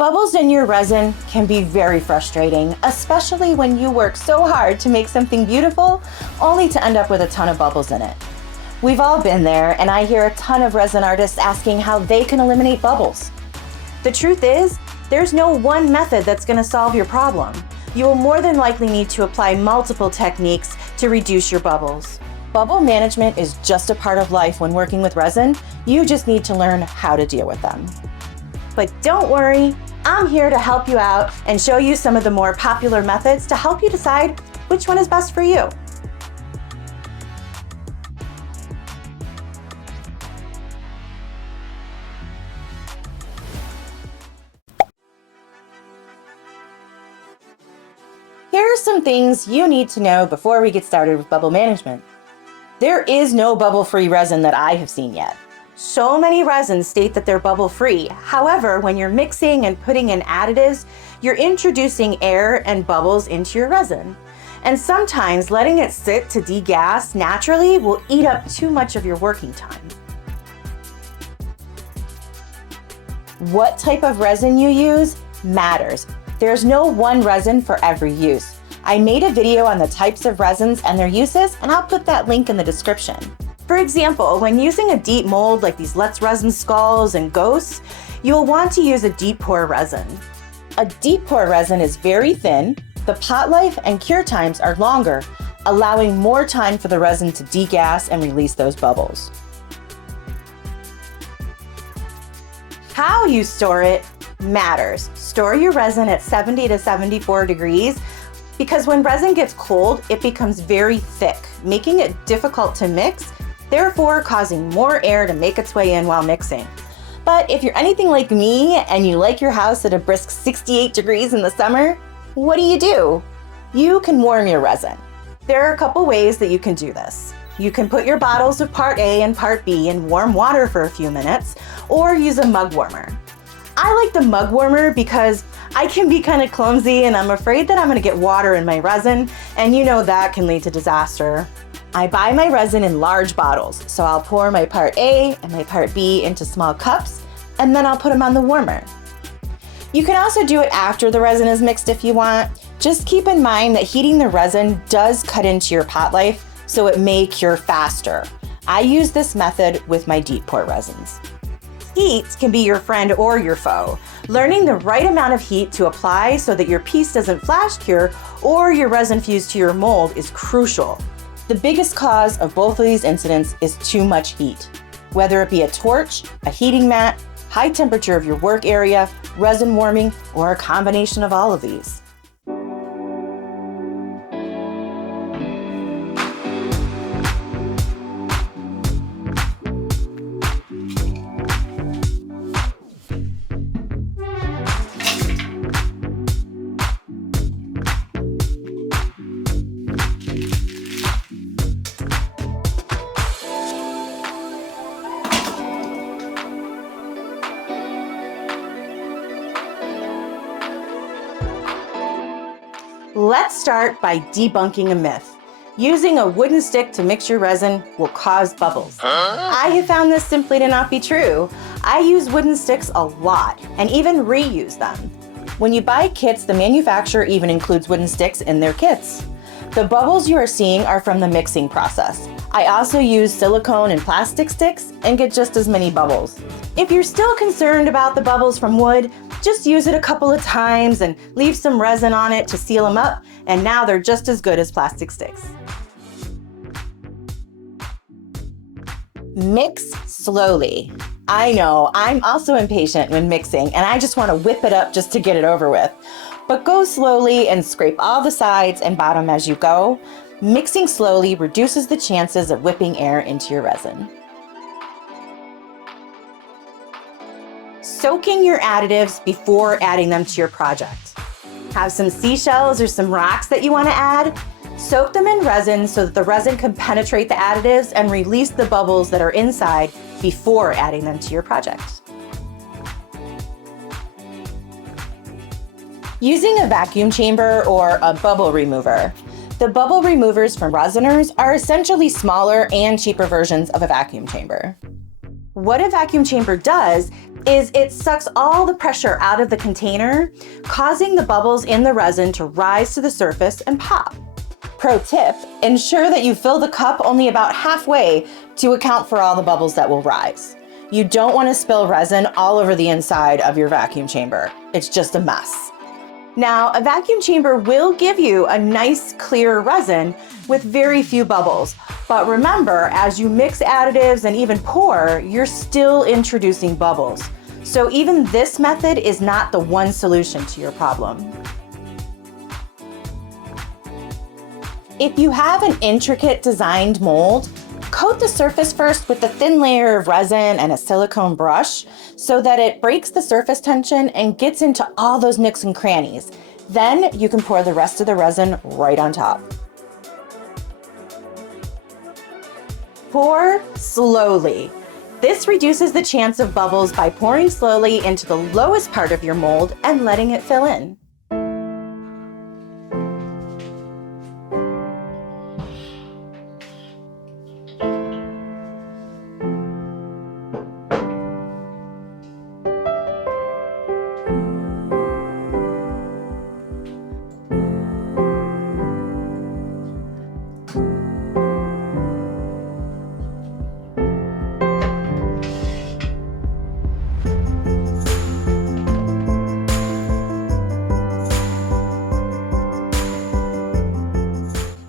Bubbles in your resin can be very frustrating, especially when you work so hard to make something beautiful, only to end up with a ton of bubbles in it. We've all been there, and I hear a ton of resin artists asking how they can eliminate bubbles. The truth is, there's no one method that's going to solve your problem. You will more than likely need to apply multiple techniques to reduce your bubbles. Bubble management is just a part of life when working with resin. You just need to learn how to deal with them. But don't worry, I'm here to help you out and show you some of the more popular methods to help you decide which one is best for you. Here are some things you need to know before we get started with bubble management. There is no bubble-free resin that I have seen yet. So many resins state that they're bubble-free. However, when you're mixing and putting in additives, you're introducing air and bubbles into your resin. And sometimes letting it sit to degas naturally will eat up too much of your working time. What type of resin you use matters. There's no one resin for every use. I made a video on the types of resins and their uses, and I'll put that link in the description. For example, when using a deep mold like these Let's Resin skulls and ghosts, you'll want to use a deep pour resin. A deep pour resin is very thin, the pot life and cure times are longer, allowing more time for the resin to degas and release those bubbles. How you store it matters. Store your resin at 70 to 74 degrees because when resin gets cold, it becomes very thick, making it difficult to mix, therefore causing more air to make its way in while mixing. But if you're anything like me and you like your house at a brisk 68 degrees in the summer, what do? You can warm your resin. There are a couple ways that you can do this. You can put your bottles of Part A and Part B in warm water for a few minutes, or use a mug warmer. I like the mug warmer because I can be kind of clumsy and I'm afraid that I'm gonna get water in my resin, and you know that can lead to disaster. I buy my resin in large bottles, so I'll pour my Part A and my Part B into small cups, and then I'll put them on the warmer. You can also do it after the resin is mixed if you want. Just keep in mind that heating the resin does cut into your pot life, so it may cure faster. I use this method with my deep pour resins. Heat can be your friend or your foe. Learning the right amount of heat to apply so that your piece doesn't flash cure or your resin fuse to your mold is crucial. The biggest cause of both of these incidents is too much heat. Whether it be a torch, a heating mat, high temperature of your work area, resin warming, or a combination of all of these. Let's start by debunking a myth. Using a wooden stick to mix your resin will cause bubbles. I have found this simply to not be true. I use wooden sticks a lot and even reuse them. When you buy kits, the manufacturer even includes wooden sticks in their kits. The bubbles you are seeing are from the mixing process. I also use silicone and plastic sticks and get just as many bubbles. If you're still concerned about the bubbles from wood, just use it a couple of times and leave some resin on it to seal them up, and now they're just as good as plastic sticks. Mix slowly. I know, I'm also impatient when mixing, and I just want to whip it up just to get it over with. But go slowly and scrape all the sides and bottom as you go. Mixing slowly reduces the chances of whipping air into your resin. Soaking your additives before adding them to your project. Have some seashells or some rocks that you want to add? Soak them in resin so that the resin can penetrate the additives and release the bubbles that are inside before adding them to your project. Using a vacuum chamber or a bubble remover. The bubble removers from resiners are essentially smaller and cheaper versions of a vacuum chamber. What a vacuum chamber does is it sucks all the pressure out of the container, causing the bubbles in the resin to rise to the surface and pop. Pro tip, ensure that you fill the cup only about halfway to account for all the bubbles that will rise. You don't want to spill resin all over the inside of your vacuum chamber. It's just a mess. Now, a vacuum chamber will give you a nice clear resin with very few bubbles. But remember, as you mix additives and even pour, you're still introducing bubbles. So even this method is not the one solution to your problem. If you have an intricate designed mold, coat the surface first with a thin layer of resin and a silicone brush so that it breaks the surface tension and gets into all those nooks and crannies. Then you can pour the rest of the resin right on top. Pour slowly. This reduces the chance of bubbles by pouring slowly into the lowest part of your mold and letting it fill in.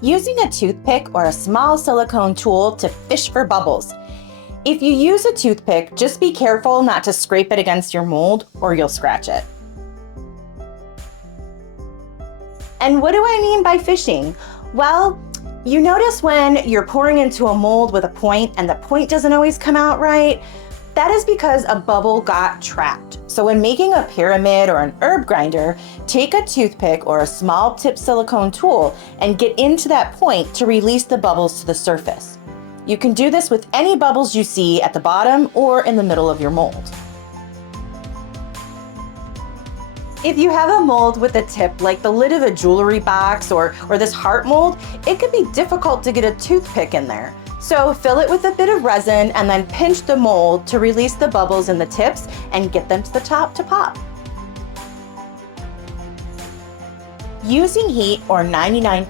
Using a toothpick or a small silicone tool to fish for bubbles. If you use a toothpick, just be careful not to scrape it against your mold or you'll scratch it. And what do I mean by fishing? Well, you notice when you're pouring into a mold with a point and the point doesn't always come out right? That is because a bubble got trapped. So when making a pyramid or an herb grinder, take a toothpick or a small tip silicone tool and get into that point to release the bubbles to the surface. You can do this with any bubbles you see at the bottom or in the middle of your mold. If you have a mold with a tip like the lid of a jewelry box or this heart mold, it could be difficult to get a toothpick in there. So fill it with a bit of resin and then pinch the mold to release the bubbles in the tips and get them to the top to pop. Using heat or 99%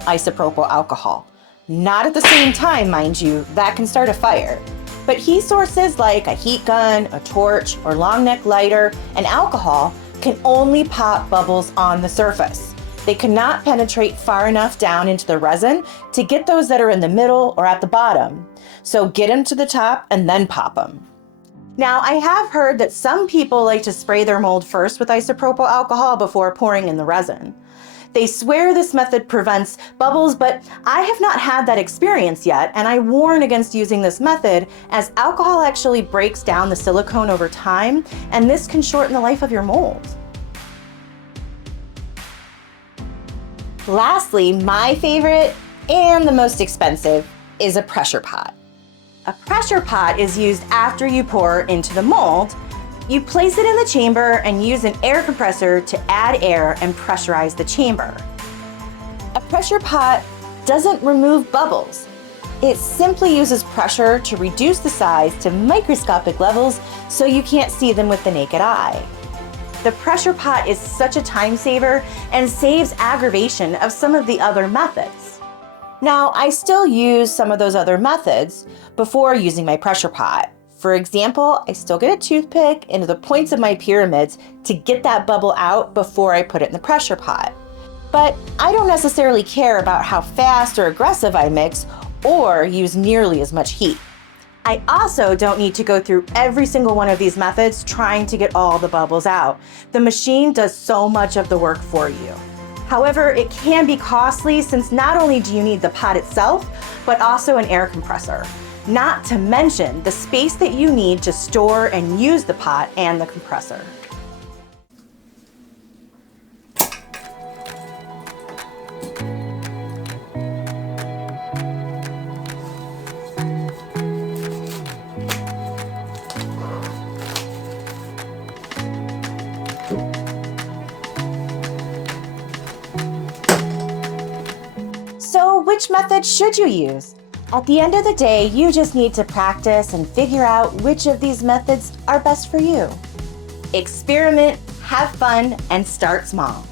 isopropyl alcohol. Not at the same time, mind you, that can start a fire. But heat sources like a heat gun, a torch, or long neck lighter, and alcohol can only pop bubbles on the surface. They cannot penetrate far enough down into the resin to get those that are in the middle or at the bottom. So get them to the top and then pop them. Now, I have heard that some people like to spray their mold first with isopropyl alcohol before pouring in the resin. They swear this method prevents bubbles, but I have not had that experience yet, and I warn against using this method as alcohol actually breaks down the silicone over time, and this can shorten the life of your mold. Lastly, my favorite and the most expensive is a pressure pot. A pressure pot is used after you pour into the mold. You place it in the chamber and use an air compressor to add air and pressurize the chamber. A pressure pot doesn't remove bubbles. It simply uses pressure to reduce the size to microscopic levels so you can't see them with the naked eye. The pressure pot is such a time saver and saves aggravation of some of the other methods. Now, I still use some of those other methods before using my pressure pot. For example, I still get a toothpick into the points of my pyramids to get that bubble out before I put it in the pressure pot. But I don't necessarily care about how fast or aggressive I mix or use nearly as much heat. I also don't need to go through every single one of these methods trying to get all the bubbles out. The machine does so much of the work for you. However, it can be costly since not only do you need the pot itself, but also an air compressor. Not to mention the space that you need to store and use the pot and the compressor. So which method should you use? At the end of the day, you just need to practice and figure out which of these methods are best for you. Experiment, have fun, and start small.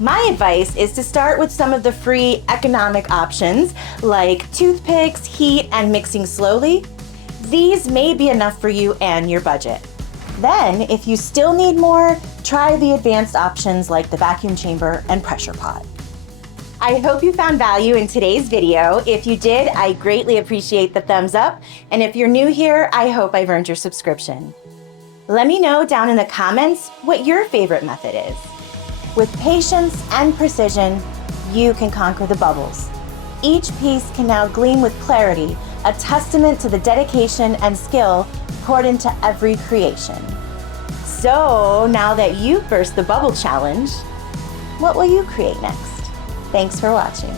My advice is to start with some of the free economic options like toothpicks, heat, and mixing slowly. These may be enough for you and your budget. Then, if you still need more, try the advanced options like the vacuum chamber and pressure pot. I hope you found value in today's video. If you did, I greatly appreciate the thumbs up. And if you're new here, I hope I've earned your subscription. Let me know down in the comments what your favorite method is. With patience and precision, you can conquer the bubbles. Each piece can now gleam with clarity, a testament to the dedication and skill poured into every creation. So now that you've burst the bubble challenge, what will you create next? Thanks for watching.